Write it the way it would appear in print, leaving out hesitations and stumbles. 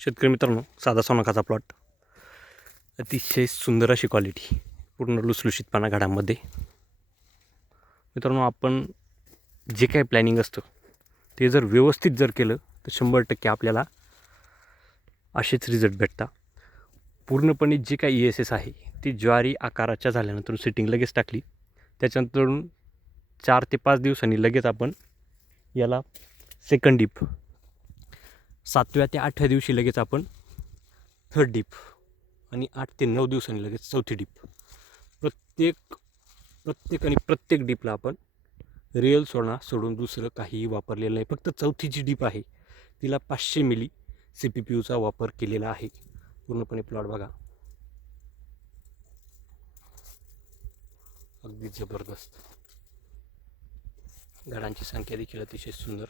शेतकरी मित्रांनो, साधा सोनाकाचा प्लॉट, अतिशय सुंदर अशी क्वालिटी, पूर्ण लुसलुशीतपणा घडामध्ये. मित्रांनो, आपण जे काही प्लॅनिंग असतं ते जर व्यवस्थित जर केलं तर 100% आपल्याला असेच रिझल्ट भेटतात. पूर्णपणे जे काही ESS आहे ती ज्वारी आकाराच्या झाल्यानंतर सेटिंग लगेच टाकली, त्याच्यानंतर 4 ते 5 दिवसांनी लगेच आपण याला सेकंड डीप, 7व्या ते 8व्या दिवशी लगेच आपण थर्ड डीप आणि 8 ते 9 दिवसांनी लगेच चौथी डीप. प्रत्येक डीपला आपण रिअल सोडून दुसरं काहीही वापरलेलं नाही. फक्त चौथी जी डीप आहे तिला 500 मिली CPPUचा वापर केलेला आहे. पूर्णपणे प्लॉट बघा, अगदी जबरदस्त. झाडांची संख्या देखील अतिशय सुंदर.